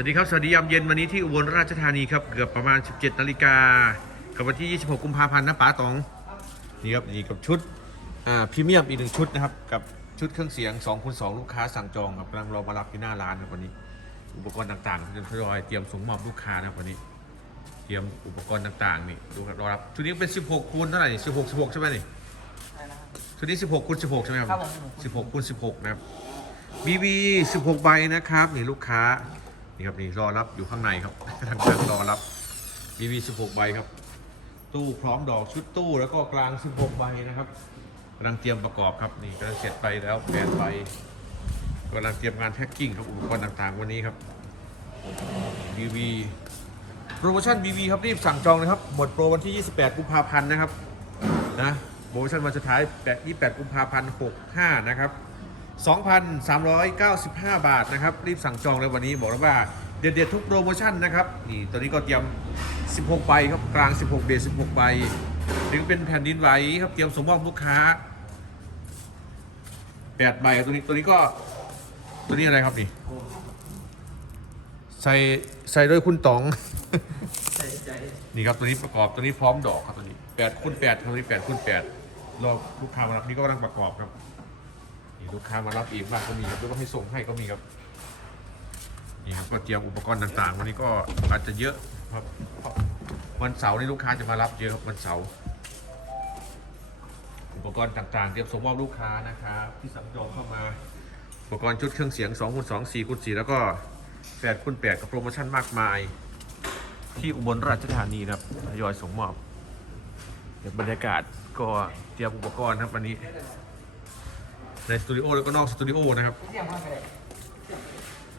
วัสดีครับ สวัสดียามเย็นวันนี้ที่อุบลราชธานีครับ เกือบประมาณ 17 นาฬิกากับวันที่ 26 กุมภาพันธ์นะป๋าตอง นี่ครับ นี่กับชุดอ่าพรีเมียมอีกหนึ่งชุดนะครับ กับชุดเครื่องเสียง2คูณ2ลูกค้าสั่งจองครับกำลังรอมารับที่หน้าร้านครับวันนี้ อุปกรณ์ต่างๆจะทยอยเตรียมส่งมอบลูกค้านะครับวันนี้ เตรียมอุปกรณ์ต่างๆนี่ดูครับรอรับชุดนี้เป็น 16คูณเท่าไหร่นี่16 16 ใช่ไหมนี่ชุดนี้ 16คูณ16 ใช่ไหมครับครับผม16คูณ16 นะครับ BB 16 ใบนะครับนี่ลูกค้า นี่ครับนี่รอรับอยู่ข้างในครับทางการรอรับ BB 16ใบครับ ตู้พร้อมดอกชุดตู้แล้วก็กลาง 16 ใบนะครับกำลังเตรียมประกอบครับนี่กำลังเสร็จไปแล้ว8ใบกำลังเตรียมงานแพ็คกิ้งครับอุปกรณ์ต่างๆวันนี้ครับ BB โปรโมชั่น BB ครับรีบสั่งจองนะครับหมดโปรวันที่ 28 กุมภาพันธ์นะครับนะโปรโมชั่นวันสุดท้าย8 28 กุมภาพันธ์ 65 นะครับ 2,395 บาทนะครับ รีบสั่งจองเลยวันนี้บอกแล้วว่าเด็ดๆทุกโปรโมชั่นนะครับ นี่ตอนนี้ก็เตรียม 16 ใบครับกลาง 16 เบส16 ใบถึงเป็นแผ่นดินไหวครับเตรียมส่งมอบลูกค้า8ใบตัวนี้ตัวนี้ก็ตัวนี้อะไรครับนี่ใส่ใส่ด้วยคุณต๋องนี่ครับตัวนี้ประกอบตัวนี้พร้อมดอกครับตัวนี้แปดคูณแปดตัวนี้แปดคูณแปดรอลูกค้ามารับนี่ก็กำลังประกอบครับ นี่ลูกค้ามารับอีกบ้างก็มีครับแล้วก็ให้ส่งให้ก็มีครับนี่ครับก็เตรียมอุปกรณ์ต่างๆ วันนี้ก็อาจจะเยอะครับวันเสาร์นี่ลูกค้าจะมารับเยอะครับวันเสาร์อุปกรณ์ต่างๆ เตรียมส่งมอบลูกค้านะครับที่สั่งจองเข้ามา อุปกรณ์ชุดเครื่องเสียง2คูณ2 4คูณ4แล้วก็8คูณ8กับโปรโมชั่นมากมาย ที่อุบลราชธานีครับทยอยส่งมอบเดี๋ยวบรรยากาศก็เตรียมอุปกรณ์ครับวันนี้ ในสตูดิโอแล้วก็นอกสตูดิโอนะครับ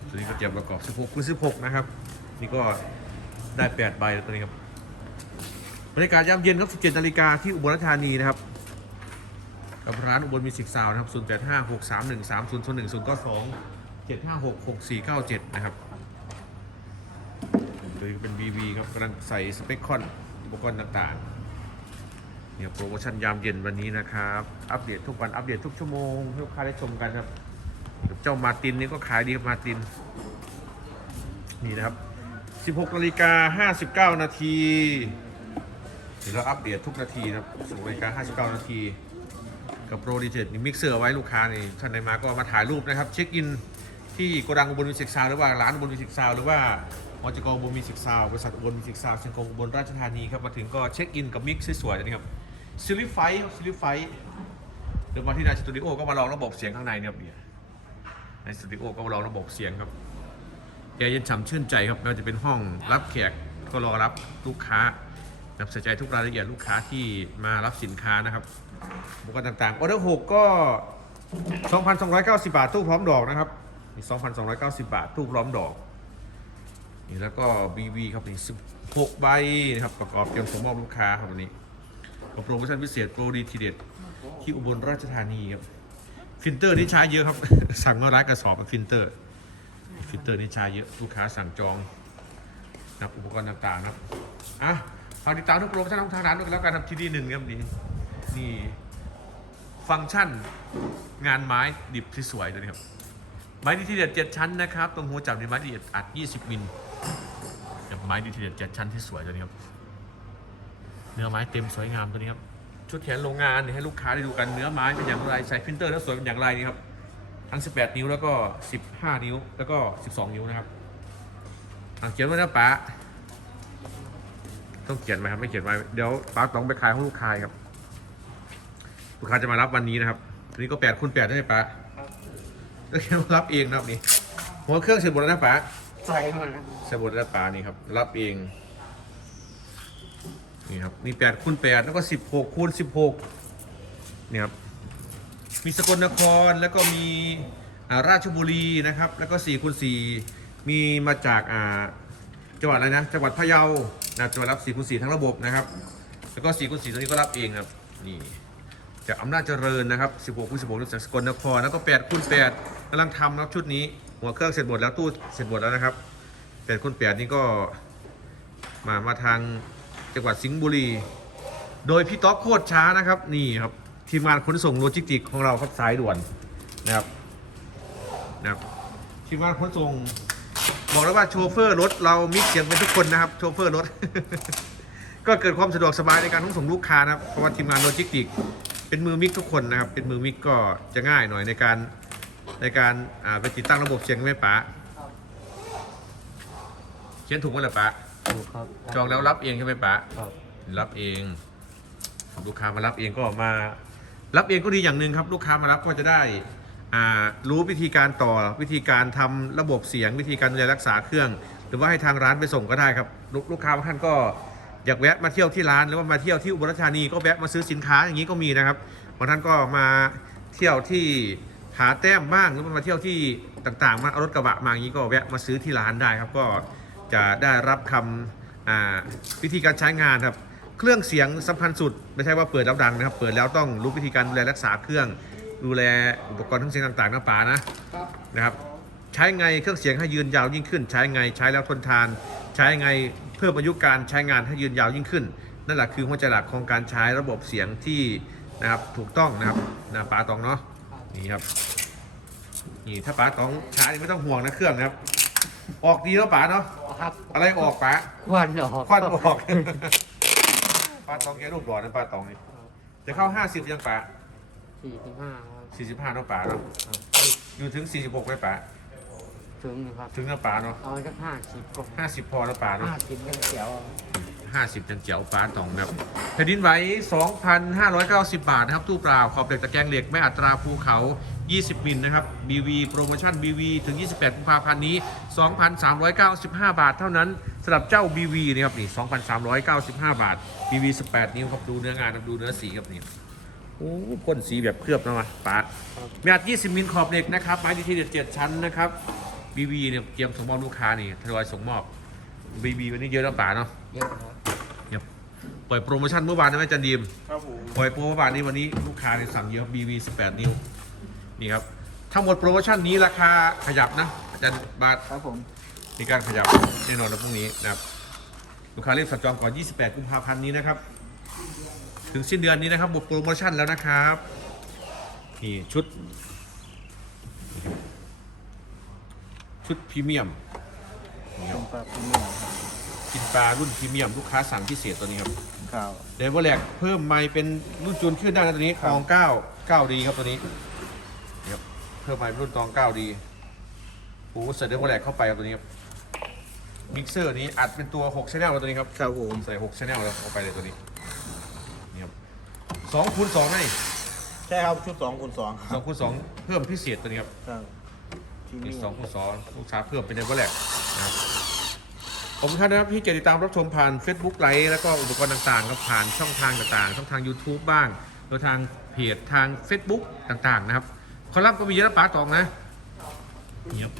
ตัวนี้ก็เตรียมประกอบ16คูณ16 นะครับ นี่ก็ได้ 8 ใบแล้วตัวนี้ครับบรรยากาศยามเย็นครับ 17นาฬิกาที่อุบลราชธานีนะครับ กับร้านอุบลมิวสิกซาวนะครับ 085 631 3001 0 9 2 756 6497 นะครับตัวนี้เป็น BB ครับกำลังใส่สเปคคอนอุปกรณ์ต่างๆ เนี่ยโปรโมชั่นยามเย็นวันนี้นะครับ อัปเดตทุกวัน อัปเดตทุกชั่วโมงให้ลูกค้าได้ชมกันครับ เจ้ามาตินนี่ก็ขายดีครับมาติน นี่นะครับ 16นาฬิกา59 นาทีเดี๋ยวเราอัปเดตทุกนาทีนะครับ16นาฬิกา59 นาที กับโปรดีเจนี่มิกเซอร์ไว้ลูกค้านี่ท่านใดมาก็มาถ่ายรูปนะครับ เช็คอินที่โกดังอุบลมิวสิกซาวหรือว่าร้านอุบลมิวสิกซาวหรือว่าอจกอุบลมิวสิกซาวบริษัทอุบลมิวสิกซาวเชียงกงอุบลราชธานีครับมาถึงก็เช็คอินกับมิกสวยๆนี่ครับ ซิลิไฟซิลิไฟเดี๋ยวมาที่นายสตูดิโอก็มาลองระบบเสียงข้างในเนี่ยครับเนี่ยในสตูดิโอก็มาลองระบบเสียงครับแกเย็นฉ่ำชื่นใจครับไม่ว่าจะเป็นห้องรับแขกก็รอรับลูกค้านะครับใส่ใจทุกรายละเอียดลูกค้าที่มารับสินค้านะครับอุปกรณ์ต่างๆออเดอร์หกก็ 2,290 บาทตู้พร้อมดอกนะครับนี่2,290 บาทตู้พร้อมดอกนี่แล้วก็ BV ครับนี่16ใบนะครับประกอบเตรียมส่งมอบลูกค้าครับวันนี้ กับโปรโมชั่นพิเศษโปรดีทีเด็ดที่อุบลราชธานีครับฟิลเตอร์นี่ใช้เยอะครับ สั่งมาร้ายกระสอบฟิลเตอร์ ฟิลเตอร์นี่ใช้เยอะลูกค้าสั่งจองนับอุปกรณ์ต่างๆนะครับอะฝากติดตามทุกโปรโมชั่นของทางร้านด้วยแล้วกันครับที่ดีหนึ่งครับนี่นี่ฟังก์ชันงานไม้ดิบที่สวยตัวนี้ครับไม้ดีทีเด็ดเจ็ดชั้นนะครับตรงหัวจับในไม้ดีเด็ดอัด 20 มิลกับไม้ดีทีเด็ดเจ็ดชั้นที่สวยตัวนี้ครับ นื้อไม้เต็มสวยงามตัวนี้ครับ ชุดแขนโรงงานเนี่ยให้ลูกค้าได้ดูกันเนื้อไม้เป็นอย่างไรใส่พิมพ์เตอร์แล้วสวยเป็นอย่างไรนี่ครับทั้ง 18 นิ้วแล้วก็ 15 นิ้วแล้วก็ 12 นิ้วนะครับอะเขียนไว้นะป๊าต้องเขียนไหมครับไม่เขียนไว้เดี๋ยวป๊าต้องไปขายให้ลูกค้าครับ ลูกค้าจะมารับวันนี้นะครับอันนี้ก็แปดคูณแปดได้ไหมป๊าก็แค่มารับเองนะครับนี่หัวเครื่องเสร็จหมดแล้วนะป๊าใส่มาเสร็จหมดแล้วป๊านี่ครับรับเอง นี่ครับ มีแปดคูณแปดแล้วก็สิบหกคูณสิบหกนี่ครับ มีสกลนครแล้วก็มีราชบุรีนะครับ แล้วก็สี่คูณสี่มีมาจากจังหวัดอะไรนะ จังหวัดพะเยานะจังหวัดรับสี่คูณสี่ทั้งระบบนะครับ แล้วก็สี่คูณสี่ตัวนี้ก็รับเองครับ นี่จากอำนาจเจริญนะครับ16คูณ16จากสกลนคร แล้วก็8คูณ8กำลังทำนะครับชุดนี้ หัวเครื่องเสร็จหมดแล้วตู้เสร็จหมดแล้วนะครับ8คูณ8นี่ก็มามาทาง จังหวัดสิงห์บุรี โดยพี่ต๊อกโคตรช้านะครับ นี่ครับ ทีมงานขนส่งโลจิสติกของเราครับสายด่วนนะครับนะครับทีมงานขนส่ง บอกแล้วว่าโชเฟอร์รถเรามิกเสียงเป็นทุกคนนะครับโชเฟอร์รถ ก็เกิดความสะดวกสบายในการขนส่งลูกค้านะครับเพราะว่าทีมงานโลจิสติก เป็นมือมิกทุกคนนะครับ เป็นมือมิกก็จะง่ายหน่อยในการในการอ่าไปติดตั้งระบบเสียงไหมป๋าเขียนถูกไหมล่ะป๋า ถูกครับจองแล้วรับเองใช่ไหมป๋าครับรับเอง ลูกค้ามารับเองก็มา รับเองก็ดีอย่างหนึ่งครับ ลูกค้ามารับก็จะได้อ่ารู้วิธีการต่อวิธีการทำระบบเสียงวิธีการดูแลรักษาเครื่อง หรือว่าให้ทางร้านไปส่งก็ได้ครับลกลูกค้าบางท่านก็อยากแวะมาเที่ยวที่ร้านหรือว่ามาเที่ยวที่อุบลราชธานีก็แวะมาซื้อสินค้าอย่างนี้ก็มีนะครับบางท่านก็มาเที่ยวที่ผาแต้มบ้างหรือว่ามาเที่ยวที่ต่างๆ มาเอารถกระบะมาอย่างนี้ก็แวะมาซื้อที่ร้านได้ครับก็ จะได้รับคำวิธีการใช้งานครับ เครื่องเสียงสำคัญสุด ไม่ใช่ว่าเปิดแล้วดังนะครับ เปิดแล้วต้องรู้วิธีการดูแลรักษาเครื่อง ดูแลอุปกรณ์ทั้งเสียงต่างๆนะป๋านะนะครับ ใช้ไงเครื่องเสียงให้ยืนยาวยิ่งขึ้น ใช้ไงใช้แล้วทนทาน ใช้ไงเพิ่มอายุการใช้งานให้ยืนยาวยิ่งขึ้น นั่นแหละคือหัวใจหลักของการใช้ระบบเสียงที่นะครับถูกต้องนะครับนะป๋าตองเนาะนี่ครับนี่ถ้าป๋าตองช้นี่ไม่ต้องห่วงนะเครื่องนะครับ ออกดีแล้วป๋าเนาะ ครับอะไรออกป๋าควันออกควันออกป้าตองแกรูปหล่อนะป้าตองนี่จะเข้า50ยังป้าสี่สิบห้าครับ45เนาะป้าเนาะอยู่ถึง46ไหมป้าถึงนะครับถึงนะป้าเนาะเอาสักห้าสิบก็50พอแล้วป้าเนาะห้าสิบยังเขียว50จังเจียวป้าตองแบบแผ่นดินไหว2,590 บาทนะครับ ตู้เปล่าขอบเหล็กตะแกรงเหล็ก ไม่อัตราภูเขา 20 มิลนะครับ BV โปรโมชั่น BV ถึง 28กุมภาพันธ์นี้ 2,395 บาทเท่านั้นสำหรับเจ้า BV นี่ครับนี่ 2,395 บาท BV 18 นิ้วครับดูเนื้องานครับดูเนื้อสีครับนี่โอ้พ่นสีแบบเคลือบนะมาปาดมีอัด20 มิลขอบเหล็กนะครับไม้ดีทีเด็ด7ชั้นนะครับ BV เนี่ยเตรียมส่งมอบลูกค้านี่ทยอยส่งมอบ BV วันนี้เยอะแล้วป่าเนาะเยอะครับเนี่ยปล่อยโปรโมชั่นเมื่อวานใช่ไหมจันดีมครับผมปล่อยโปรเมื่อวานนี้วันนี้ลูกค้าเนี่ยสั่งเยอะ BV 18 นิ้ว นี่ครับทั้งหมดโปรโมชั่นนี้ราคาขยับนะอาจารย์บาทครับผมมีการขยับแน่นอนในพรุ่งนี้นะครับลูกค้ารีบสั่งจองก่อน 28 กุมภาพันธ์นี้นะครับ ถึงสิ้นเดือนนี้นะครับหมดโปรโมชั่นแล้วนะครับนี่ชุด ชุดพรีเมียมนี่คตรับรงปลาพรีเมียมครับกินปลารุ่นพรีเมียมลูกค้าสั่งพิเศษตัวนี้ครับข้าวเดวเวอร์แลกเพิ่มไมค์เป็นรุ่นจูนขึ้นได้นะตัวนี้ตองเก้าเก้าดีครับตัวนี้นี่ครับเพิ่มไมค์เป็นรุ่นตองเก้าดีโอ้โหใส่เดวเวอร์แลกเข้าไปครับตัวนี้ครับมิกเซอร์นี้อัดเป็นตัว6 channel แล้วตัวนี้ครับครับผมใส่6 channel แล้วเอาไปเลยตัวนี้นี่ครับสองคูณสองนี่ใช่ครับชุดสองคูณสองคสรัอบงคูณสองเพิ่มพิเศษตัวนี้ครับครับที่นี่นี่สองคูณสองลูกค้าเพิ่มเป็นเดวเวอร์แลกนะครับขอบคุณท่านนะครับที่ติดตามรับชมผ่าน Facebook ไลฟ์แล้วก็อุปกรณ์ต่างๆครับผ่านช่องทางต่างๆช่องทาง YouTube บ้างหรือทางเพจทาง Facebook ต่างๆนะครับ คอลัมน์ก็มีเยอะนะป๋าตองนะนี่ครับ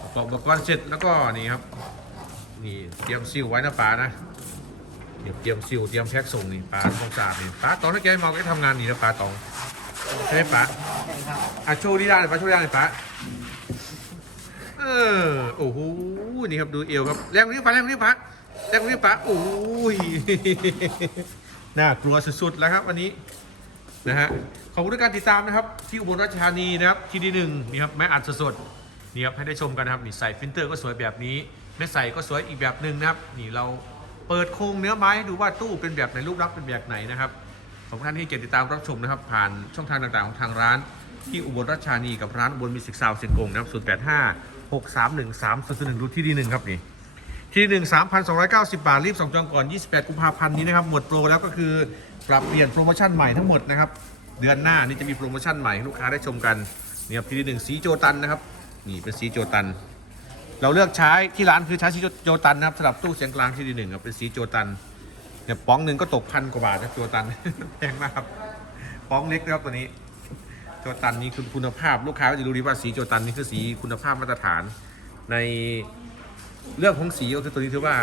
ประกอบอุปกรณ์เสร็จแล้วก็นี่ครับนี่เตรียมซิลไว้นะป๋านะเดี๋ยวเตรียมซิลเตรียมแพ็กส่งนี่ป๋าทองสะอาดนี่ป๋าตองถ้าแกไม่เมาแกทำงานนี่นะป๋าตองใช่ไหมป๋าใช่ครับอะโชว์ดีด้านหน่อยป๋าโชว์ดีด้านหน่อยป๋าเออโอ้โหนี่ครับดูเอวครับแรงกว่านี้ป๋าแรงกว่านี้ป๋าแรงกว่านี้ป๋าโอ้ยน่ากลัวสุดๆแล้วครับวันนี้นะฮะ ขอบคุณทุกการติดตามนะครับที่อุบลราชธานีนะครับที่ดีหนึ่งนี่ครับแม่อัดสดๆนี่ครับให้ได้ชมกันนะครับนี่ใส่ฟิลเตอร์ก็สวยแบบนี้ไม่ใส่ก็สวยอีกแบบหนึ่งนะครับนี่เราเปิดโครงเนื้อไม้ให้ดูว่าตู้เป็นแบบไหนรูปลักษณ์เป็นแบบไหนนะครับขอบคุณท่านที่ติดตามรับชมนะครับ ผ่านช่องทางต่างๆของทางร้าน ที่อุบลราชธานีกับร้านอุบลมิสิกซาวเสียงกงนะครับ085 631 3 0 1รูที่ดีหนึ่งครับนี่ที่หนึ่งสามพันสองร้อยเก้าสิบบาทรีบส่งจองก่อน28กุมภาพันธ์นี้นะครับหมดโปรแล้วก็คือปรับเปลี่ยนโปรโมชั่นใหม่ทั้งหมดนะครับ เดือนหน้านี่จะมีโปรโมชั่นใหม่ให้ลูกค้าได้ชมกันนี่ครับที่หนึ่งสีโจตันนะครับนี่เป็นสีโจตัน เราเลือกใช้ที่ร้านคือใช้สีโจตันนะครับสำหรับตู้เสียงกลางที่ดีหนึ่งครับเป็นสีโจตันเนี่ยป้องหนึ่งก็ตกพันกว่าบาทนะโจตันแพงมากครับป้องเล็กนะครับตัวนี้โจตันนี้คือคุณภาพลูกค้าก็จะรู้ดีว่าสีโจตันนี่คือสีคุณภาพมาตรฐานในเรื่องของสีก็คือตัวนี้ถือว่า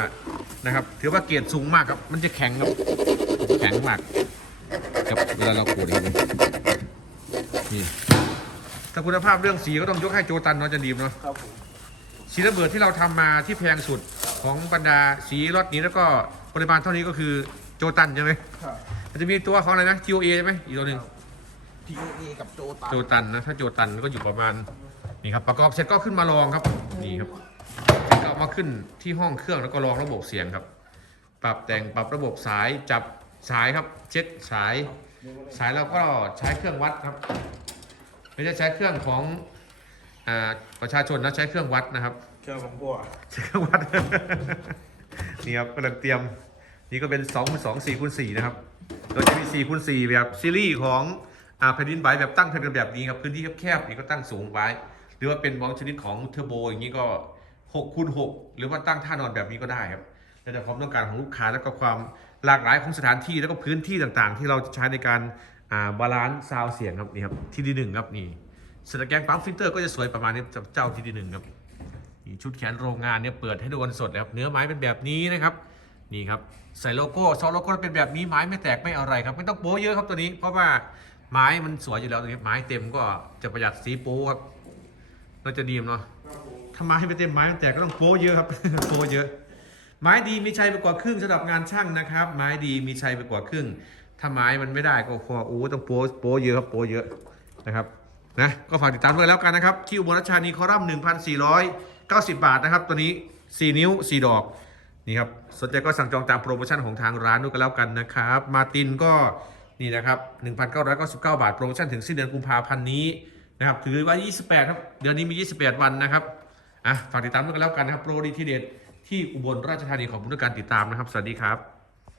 นะครับถือว่าเกรดสูงมากครับ มันจะแข็งครับแข็งมาก ครับเวลาเราขูดอย่างนี้นี่ถ้าคุณภาพเรื่องสีก็ต้องยกให้โจตันเนาะจะดีมเนาะครับผมสีระเบิดที่เราทำมาที่แพงสุดของบรรดาสีรถนี้แล้วก็ปริมาณเท่านี้ก็คือโจตันใช่ไหมครับมันจะมีตัวของอะไรนะ GOA ใช่ไหมอีกตัวหนึ่งพีเอกับโจตาโจตันนะถ้าโจตันก็อยู่ประมาณนี่ครับประกอบเสร็จก็ขึ้นมาลองครับนี่ครับมาขึ้นที่ห้องเครื่องแล้วก็ลองระบบเสียงครับ ปรับแต่งปรับระบบสายจับสายครับ เช็คสาย สายเราก็ใช้เครื่องวัดครับ ไม่ใช่ใช้เครื่องของอาประชาชนนะใช้เครื่องวัดนะครับเครื่องของพวกใช้เครื่องวัด นี่ครับกำลังเตรียม นี่ก็เป็น2คูณ2 4คูณ4นะครับโดยจะมี4คูณ4แบบซีรีส์ของอ่าแผ่นดินไหวแบบตั้งแผ่นดินแบบนี้ครับพื้นที่แคบๆนี่ก็ตั้งสูงไว้ หรือว่าเป็นบางชนิดของเทอร์โบอย่างนี้ก็6คูณ6หรือว่าตั้งท่านอนแบบนี้ก็ได้ครับ แล้วแต่ความต้องการของลูกค้าแล้วก็ความหลากหลายของสถานที่แล้วก็พื้นที่ต่างๆ ที่เราจะใช้ในการาบาลานซ์ซาวเสียงครับนี่ครับที่ดีหนึ่งครับนี่สแกนปั๊มฟิลเตอร์ก็จะสวยประมาณนี้เจ้าที่ดีหนึ่งครับนี่ชุดแขนโรงงานเนี่ยเปิดให้ดูกันสดเลยครับเนื้อไม้เป็นแบบนี้นะครับนี่ครับใส่โลโก้ซอโลโก้เป็นแบบนี้ไม้ไม่แตกไม่อะไรครับไม่ต้องโป๊เยอะครับตัวนี้ เพราะว่าไม้มันสวยอยู่แล้วตัวนี้ไม้เต็มก็จะประหยัดสีโป๊ครับเราจะดีมเนาะถ้าไม้ไม่เต็มไม้มันแตกก็ต้องโป๊เยอะครับโป๊เยอะ ไม้ดีมีชัยไปกว่าครึ่งสำหรับงานช่างนะครับ ไม้ดีมีชัยไปกว่าครึ่ง ถ้าไม้มันไม่ได้ก็พอโอ้ต้องโป๊โป๊เยอะครับโป๊เยอะนะครับนะก็ฝากติดตามด้วยแล้วกันนะครับที่อุบลราชานีคอรัมน์1,490บาทนะครับ ตัวนี้4นิ้ว4ดอกนี่ครับสนใจก็สั่งจองตามโปรโมชั่นของทางร้านด้วยกันแล้วกันนะครับ มาตินก็นี่นะครับ1,999 บาทโปรโมชั่นถึงสิ้นเดือนกุมภาพันธ์นี้นะครับถือว่า 28 ครับ เดือนนี้มี 28 วันนะครับ อะ ฝากติดตามด้วยกันแล้วกันนะครับ โปรดีทีเด็ด ที่อุบลราชธานีขอบคุณทุกการติดตามนะครับ สวัสดีครับ